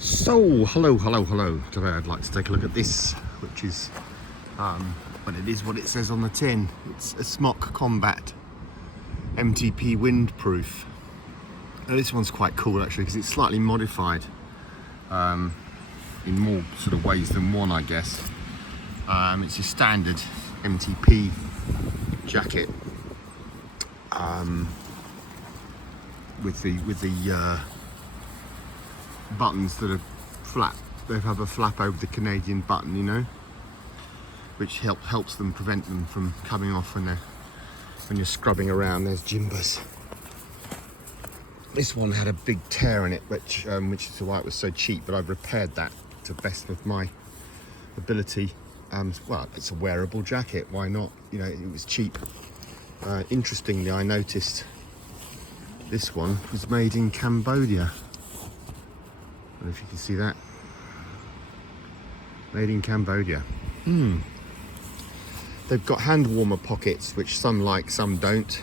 So, hello. Today I'd like to take a look at this, which is, but it is what it says on the tin. It's a Smock Combat MTP windproof. Now, this one's quite cool actually because it's slightly modified in more sort of ways than one, I guess. It's a standard MTP jacket with the buttons that are flat. They have a flap over the Canadian button, you know, which helps them prevent them from coming off when you're scrubbing around. There's Jimbers. This one had a big tear in it, which is why it was so cheap. But I've repaired that to the best of my ability. Well, it's a wearable jacket. Why not? You know, it was cheap. Interestingly, I noticed this one was made in Cambodia. I don't know if you can see that. Made in Cambodia. They've got hand warmer pockets, which some like, some don't.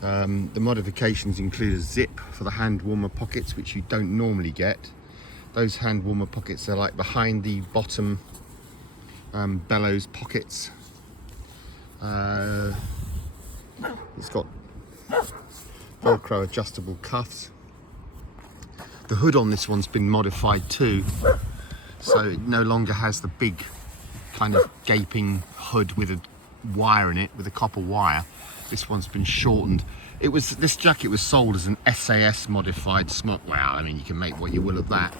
The modifications include a zip for the hand warmer pockets, which you don't normally get. Those hand warmer pockets are like behind the bottom bellows pockets. It's got Velcro adjustable cuffs. The hood on this one's been modified too, so it no longer has the big kind of gaping hood with a wire in it, with a copper wire. This one's been shortened. This jacket was sold as an SAS modified smock. Well, I mean, you can make what you will of that.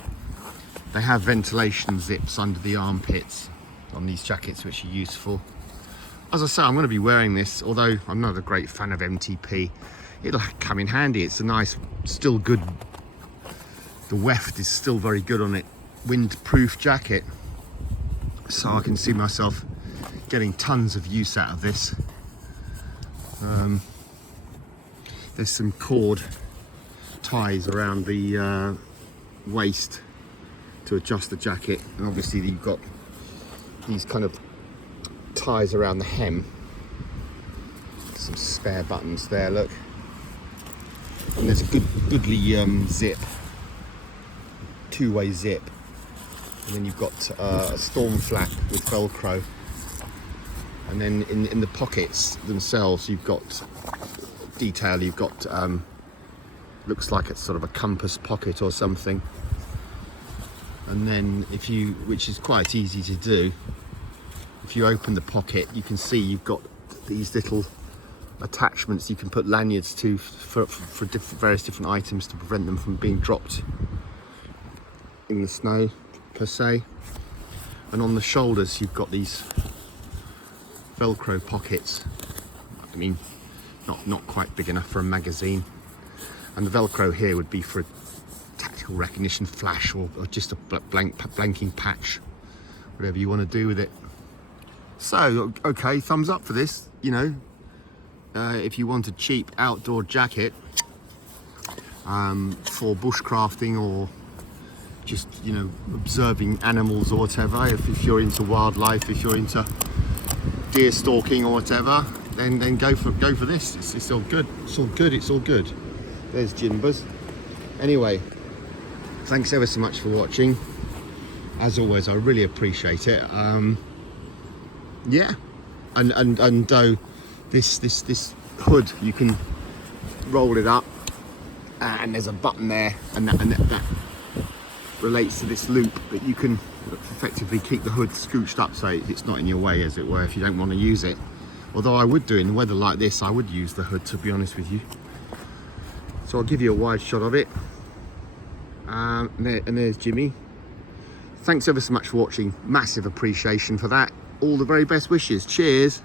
They have ventilation zips under the armpits on these jackets, which are useful. As I say, I'm going to be wearing this, although I'm not a great fan of MTP. It'll come in handy. It's a nice, still good, the weft is still very good on it, windproof jacket. So I can see myself getting tons of use out of this. There's some cord ties around the waist to adjust the jacket, and obviously you've got these kind of ties around the hem. Some spare buttons there, look. And there's a goodly zip, two-way zip, and then you've got a storm flap with Velcro, and then in the pockets themselves you've got detail. You've got looks like it's sort of a compass pocket or something, and then which is quite easy to do, if you open the pocket you can see you've got these little attachments you can put lanyards to for various different items to prevent them from being dropped in the snow per se. And on the shoulders you've got these Velcro pockets. I mean, not quite big enough for a magazine. And the Velcro here would be for a tactical recognition flash or just a blanking patch, whatever you want to do with it. So, okay, thumbs up for this, you know. If you want a cheap outdoor jacket for bushcrafting or just, you know, observing animals or whatever, if you're into wildlife, if you're into deer stalking or whatever, then go for this. It's all good. It's all good. There's Jimbers. Anyway, thanks ever so much for watching. As always, I really appreciate it. Yeah, and this hood, you can roll it up, and there's a button there, and that relates to this loop that you can effectively keep the hood scooched up so it's not in your way, as it were, if you don't want to use it. Although I would do in weather like this, I would use the hood, to be honest with you. So I'll give you a wide shot of it. And there's Jimmy. Thanks ever so much for watching. Massive appreciation for that. All the very best wishes. Cheers.